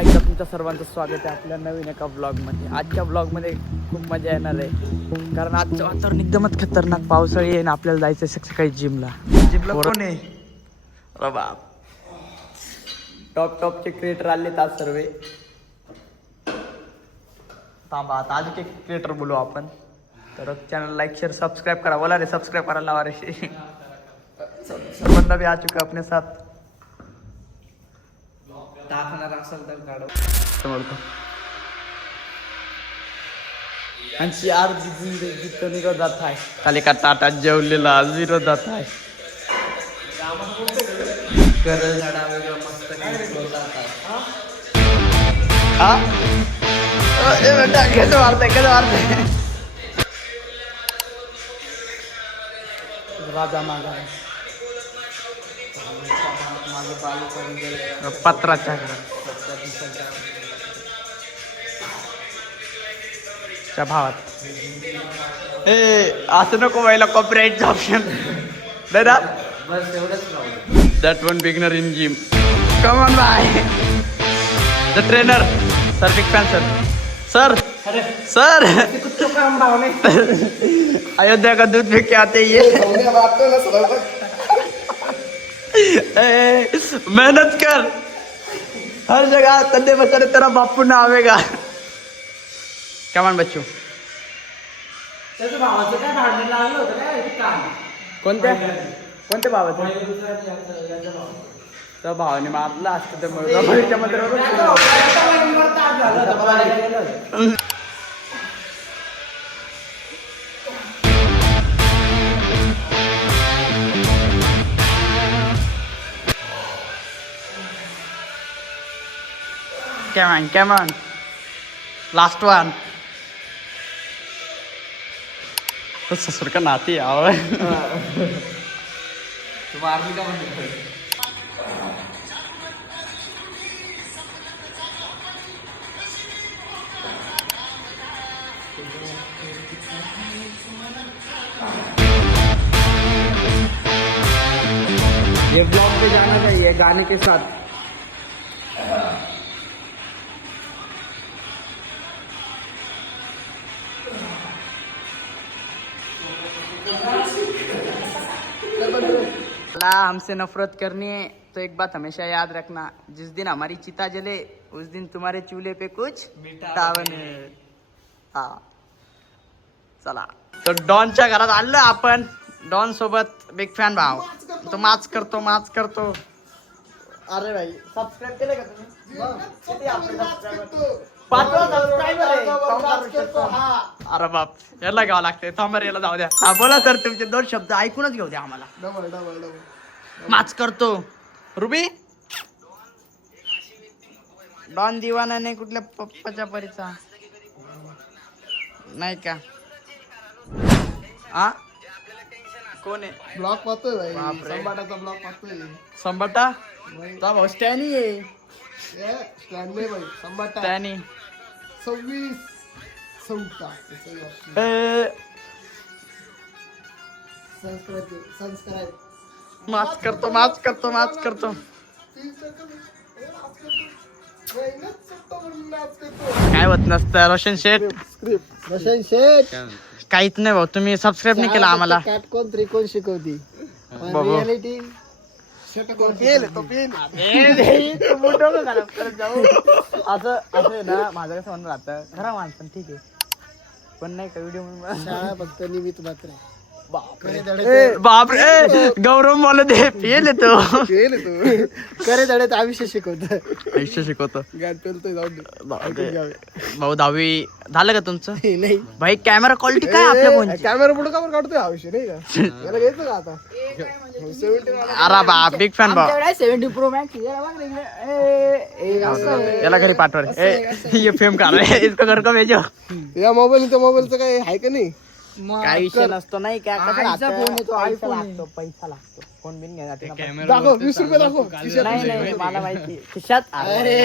एकदा तुमच्या सर्वांचं स्वागत आहे आपल्या नवीन एका ब्लॉगमध्ये. आजच्या ब्लॉगमध्ये खूप मजा येणार आहे कारण आजचं वातावरण एकदमच खतरनाक पावसाळी आहे ना. आपल्याला जायचं सकाळी जिमला. कोण आहे? अरे बाप, टॉपचे क्रिएटर आले आज सर्व. थांबा आता आज एक क्रिएटर बोलू आपण. तर चॅनल लाइक शेयर सब्सक्राइब करा. बोला रे सब्सक्राइब करायला लावा रे. बंदा भी आ चुका अपने साथ. टाकणार असेल तर काढू समोरतो. आणि यार जिथं निघत जात आहे खाली का टाटा जेवलेला झिरो जात आहे. कसं मारतंय राजा मागा पत्राच्या भावात असं नको व्हायला. कॉपीराइटचं ऑप्शन नाही ना. बस एवढंच. That one beginner in gym. Come on by the trainer. Sir big fan sir. Sir Ayodhya का दूध पे क्या आते ये. मेहनत कर हर जगह तंदे बचारे तेरा बापू ना आवेगा. क्या मान बच्चू. भावाचं काय भांडण लागलं होतं काय? कोणत्या भावाचं? त्या भावाने मारला असतं तर Come on. Last one. तो ससुर का नाती आओ. तुम आर्मी का बंदे. ये ब्लॉग पे जाना चाहिए गाने के साथ. हमसे नफरत करनी है तो एक बात हमेशा याद रखना. जिस दिन हमारी चिता जले उस दिन तुम्हारे चूल्हे पे कुछ मिठावन. हा चला. तो डॉनच्या घरात आलो आपण. डॉन सोबत बिग फॅन भाव. तो माच करतो. अरे भाई सबस्क्राईब केलं का तुम्ही? 5 सबस्क्रायबर आहे. अरे बाप याला घ्यावं लागतंय. थांबर याला जाऊ द्या. हा बोला सर तुमचे 2 शब्द ऐकूनच घेऊ द्या आम्हाला. डबल माच करतो. रुबी डॉन दिवाना नाही कुठल्या पप्पाच्या परीचा नाही का? हा कोण आहे? ब्लॉग पाहतोय भाई. संबाटाचा ब्लॉग पाहतोय. संबाटा तो भाऊ स्टॅनी आहे. स्टॅनले भाई संबाटा. स्टॅनी 26 चौथा संस्कार. माच करतो. काय होत नसतं रोशन शेठ. रोशन शेठ काहीच नाही भाऊ. तुम्ही सबस्क्राईब नाही केला आम्हाला. काटकोण त्रिकोण शिकवती. रियालिटी असं ना. माझं कसं म्हणणं राहतं खरं माणसं ठीक आहे पण नाही का व्हिडिओ शाळा फक्त निमित्त मात्र. बापरे गौरव मला दे पेल येतो. करे धडे आयुष्य शिकवतो. भाऊ 10वी झालं का तुमचं? नाही भाई कॅमेरा क्वालिटी काय आपल्या फोनची? कॅमेरा पुढे का काढतोय आयुष्य नाही का? याला घ्यायचं का आता? अरे बा बिग फॅन भाऊ. 70 प्रो मॅक्स याला घरी पाठवा रे. ये फेम का रे इसको घर को भेजो. या मोबाईलचं काय आहे का नाही? काय विषय नसतो नाही का? पैसा लागतो फोन बिन घ्यायला. दाखव 20 रुपये दाखव. नाही मला माहिती खिशात. अरे